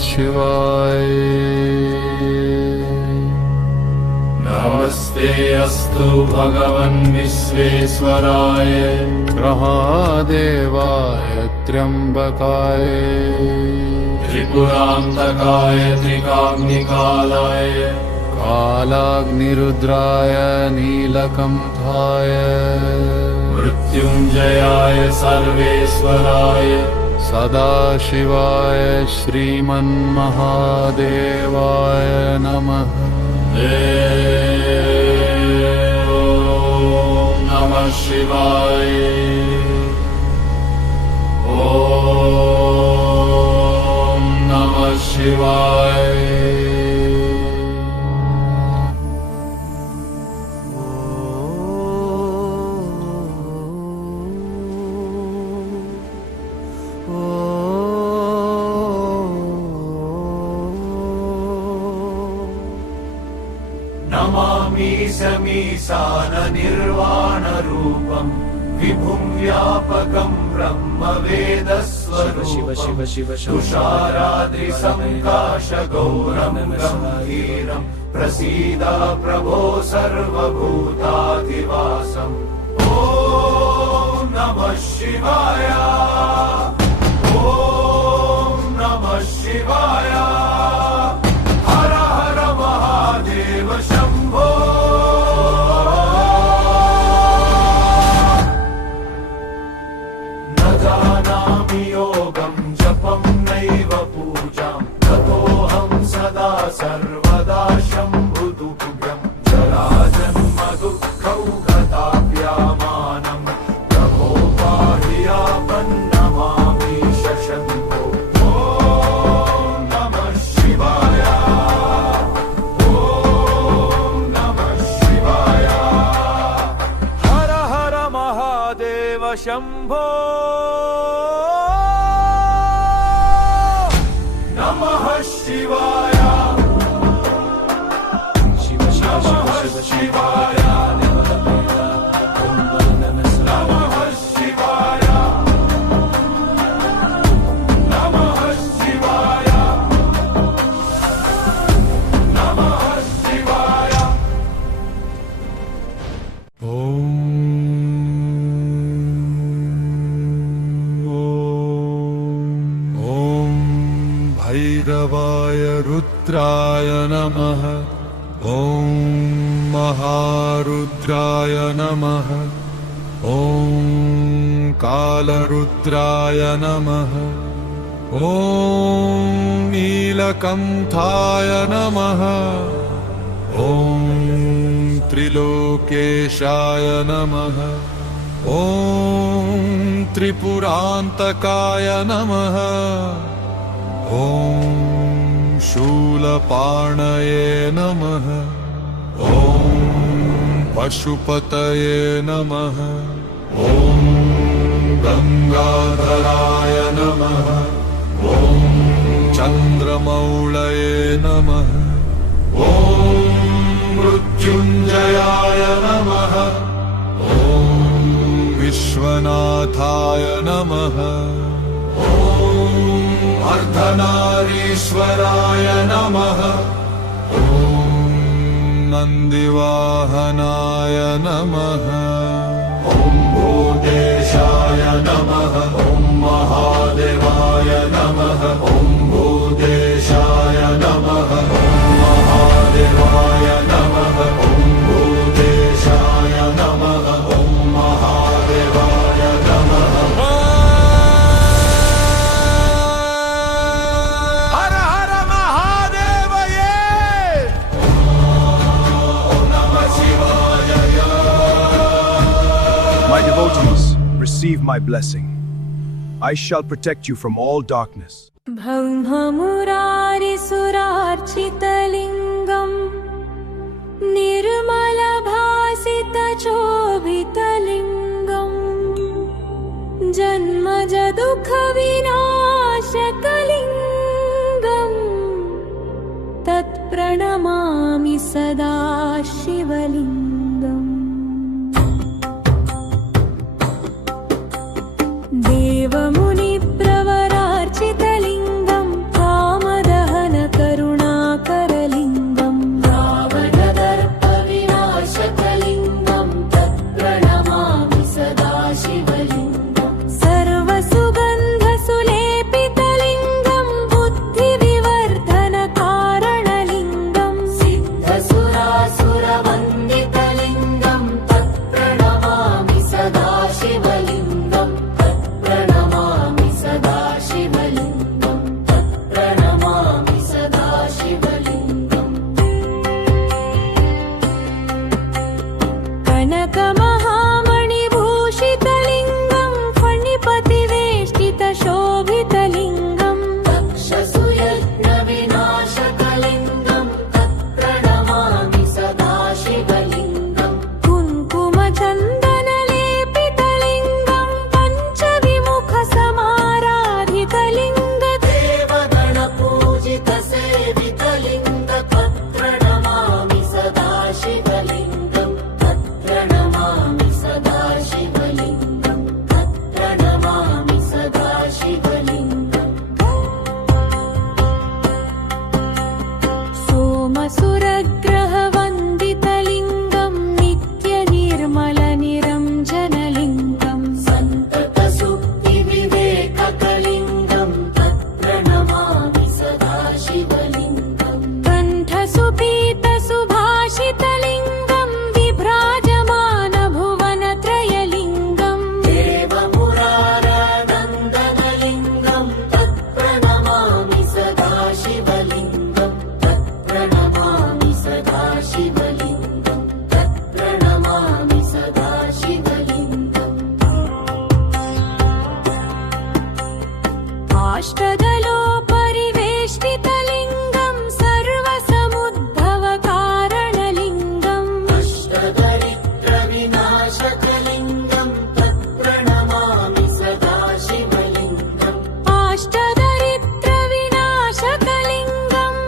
शिवाय। नमस्ते अस्तु भगवन् विश्वेश्वराय महादेवाय त्र्यम्बकाय त्रिपुरान्तकाय त्रिकाग्निकालाय कालाग्निरुद्राय नीलकण्ठाय मृत्युञ्जयाय सर्वेश्वराय सदाशिवाय श्रीमन्महादेवाय नमः। ॐ नमः शिवाय। ॐ नमः शिवाय। नमामि समीशाननिर्वाणरूपं विभुं व्यापकं ब्रह्मवेदस्वरूपं तुषाराद्रिसङ्काशगौरं गम्भीरं प्रसीद प्रभो सर्वभूताधिवासम्। ॐ नमः शिवाय। ॐ नमः शिवाय। हर हर महादेव शम्भो। न जानामि योगं जपं नैव पूजां ततोऽहं सदा सर्वदा शम्भुदुर्गं जराजन्म दुःखौघताप्यमानं प्रभो पाहि आपन्नमामि शशम्भो। ॐ नमः शिवाय। ॐ नमः शिवाय। हर हर महादेव शम्भो। नमः शिवाय। नमः शिवाय। नमः शिवाय। नमः शिवाय। नमः शिवाय। ॐ भैरवाय रुद्राय नमः। ॐ महारुद्राय नमः। ॐ कालरुद्राय नमः। ॐ नीलकण्ठाय नमः। ॐ त्रिलोकेशाय नमः। ॐ त्रिपुरान्तकाय नमः। ॐ शूलपाणये नमः। ॐ पशुपतये नमः। ॐ गङ्गाधराय नमः। ॐ चन्द्रमौळये नमः। ॐ मृत्युञ्जयाय नमः। ॐ विश्वनाथाय नमः। ॐ अर्धनारीश्वराय नमः। ॐ नन्दिवाहनाय नमः। ॐ भूतेशाय नमः। ॐ महादेवाय नमः। ॐ भूतेशाय नमः। ॐ महादेवाय नमः। ॐ भूतेशाय नमः। ॐ महादेवाय नमः। हर हर महादेव। नमः शिवाय। My devotees, receive my blessing. I shall protect you from all darkness. ब्रह्ममुरारिसुरार्चितलिङ्गम् निर्मलभासितचोभितलिङ्गम् जन्मजदुःखविनाशकलिङ्गम् तत्प्रणमामि सदा शिवलिङ्गम्। देवमुनिप्रवरार्चितलिङ्गं कामद अष्टदलो परिवेष्टितलिङ्गं सर्वसमुद्भवकारणलिङ्गम् अष्टदरिद्रविनाशकलिङ्गं तत्प्रणमामि सदा शिवलिङ्गम् अष्टदरिद्रविनाशकलिङ्गम्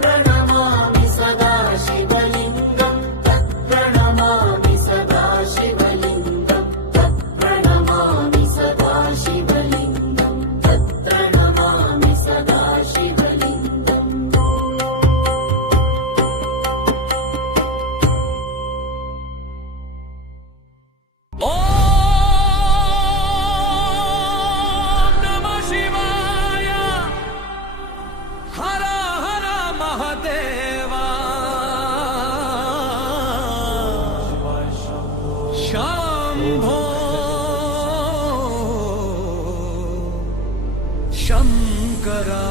प्रणमामि सदा शिवलिङ्गं तत्प्रणमामि सदा शिवलिङ्गं तत्प्रणमामि सदा शिवलिङ्गं तत्प्रणमामि सदा शिवलिङ्गम् ॐ नमः शिवाय हर हर महदेवा शम्भो शङ्करा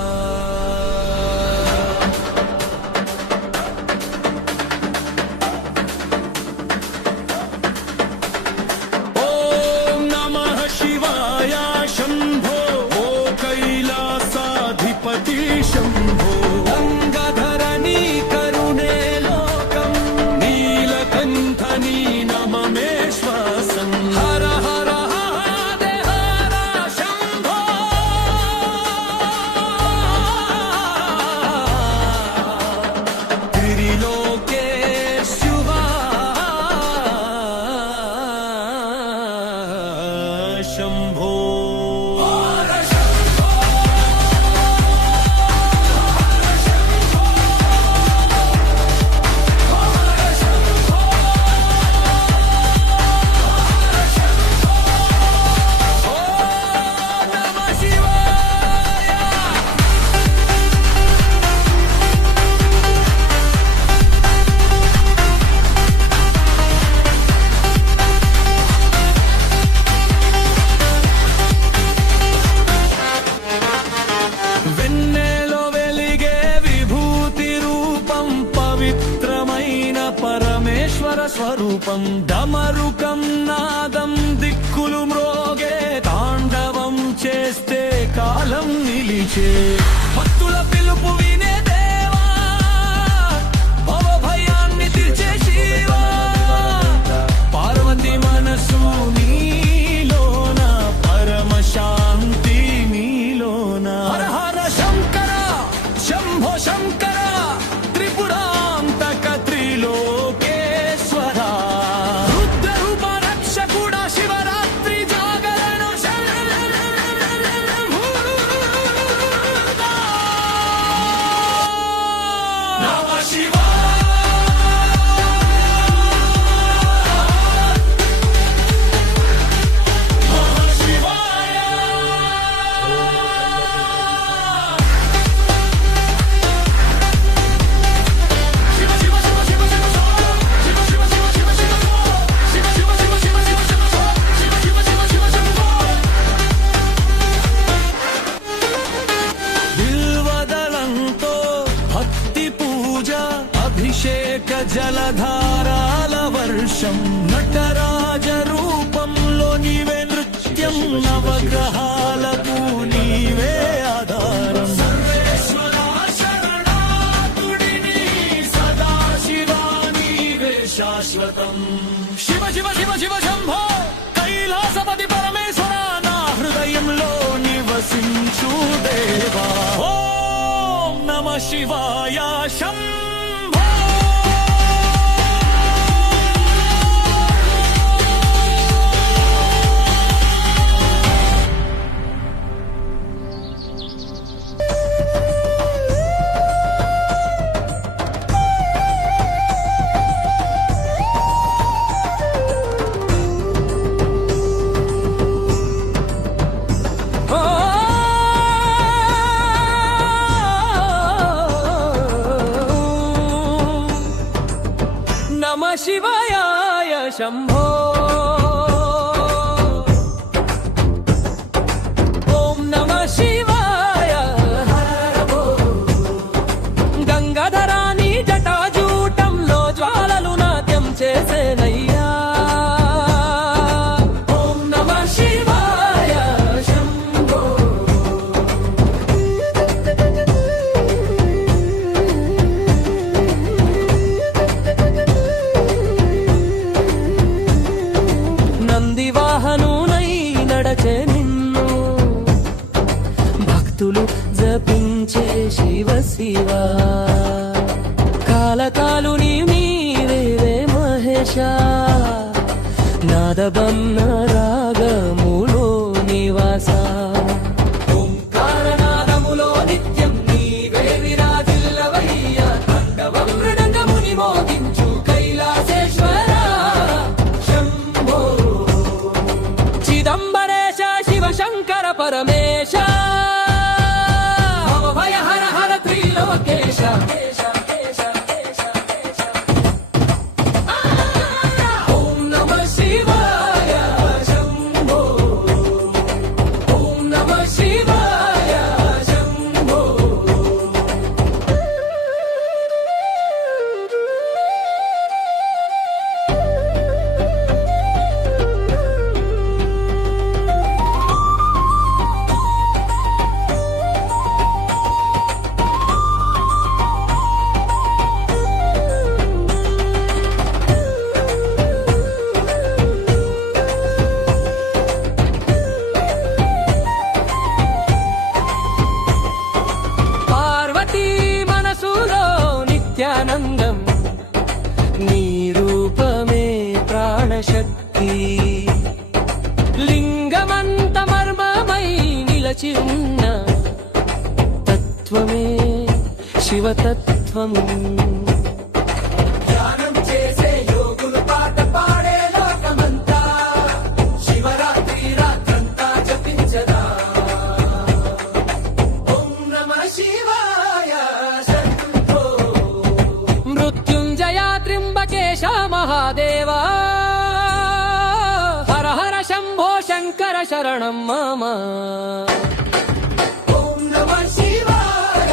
ॐ नमः शिवाय शम्भो ओ कैलासाधिपति शम्भो गङ्गाधरणी करुणे लोकम् नीलकण्ठनी नममेश्वसन् हर हर हर शम्भो त्रिलोकेश्वर शम्भो नमः शिवाय వెన్నెలో వెలిగే విభూతి రూపం పవిత్రమైన పరమేశ్వర స్వరూపం డమరుకం నాదం దిక్కులు మ్రోగే తాండవం చేస్తే కాలం నిలిచే భక్తుల పిలుపు వినే దేవా భవభయాన్ని తీర్చే శివా పార్వతి మనసు నీలోన పరమ శాంతి నీలోన హర హర శంకర శంభో శంకర త్రిపురాంతక త్రిలోకేశ్వర రుద్రరూప రక్షకుడ శివరాత్రి జాగరణ నమ శివాయ బిల్వదళంతో భక్తి పూజ అభిషేక జలధారాల వర్షం నటరాజ రూపంలో నీవే నృత్యం నవగ్రహాలకు నీవే ఆధారం సర్వేశ్వర శరణాతుడిని సదాశివా నీవే శాశ్వతం శివ శివ శివ శివ శంభో కైలాసపతి పరమేశ్వర నా హృదయంలో నివసించు దేవా ఓం నమః శివాయ శంభో नमः शिवाय शम्भो ॐ नमः शिवाय गंगाधरानी जटाजूटंलो ज्वाललु नाट्యం చేసేనయ్యా ఓం నమః శివాయ శంభో మూర్తులు జపించే శివ శివ కాలకాలుని మీరే మహేశ నాదబన్న రాగములో నివాస ఓంకారనాదములో నిత్యం నీవే విరాజిల్లవయ్య తాండవం మృదంగముని మోగించు కైలాసేశ్వర శంభో చిదంబరేశ శివ శంకర పరమేశ భయ హర హర త్రిలోకేశ ఓం నమః శివాయ శంభో ఓం నమః శివాయ శంభో పార్వతీ మనసులో నిత్యానందం నీ రూపమే ప్రాణశక్తి లింగమంత మర్మమై నిలచి ఉన్న తత్వమే శివతత్వం ధ్యానం చేసే యోగులు పాట పాడే లోకమంతా శివరాత్రి రాత్రంతా జపించదా ఓం నమః శివాయ శంభో మృత్యుంజయ త్రింబకేశ మహాదేవా హర హర శంభో శంకర శరణం మమ ఓం నమః శివాయ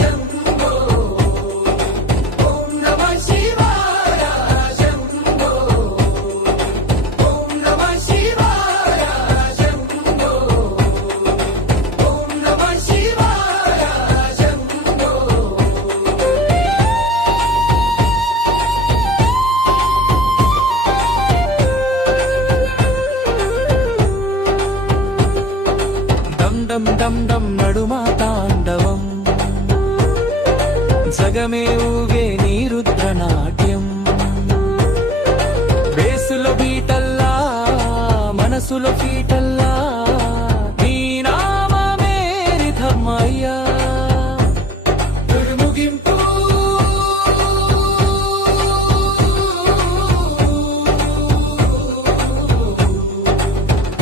శంభో ఓం నమః శివాయ శంభో ఓం నమః శివాయ శంభో ఓం నమః శివాయ శంభో డం డం డం డం నడుమా తాండవం జగమే ఊగే నీ రుద్రనాట్యం వేసులో బీటల్లా మనసులో ఫీటల్లా నీ నామమే రిథమయ్యా దుర్ముగింపు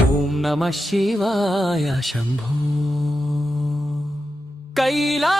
ఓం నమః శివాయ శంభో కైలాసపదే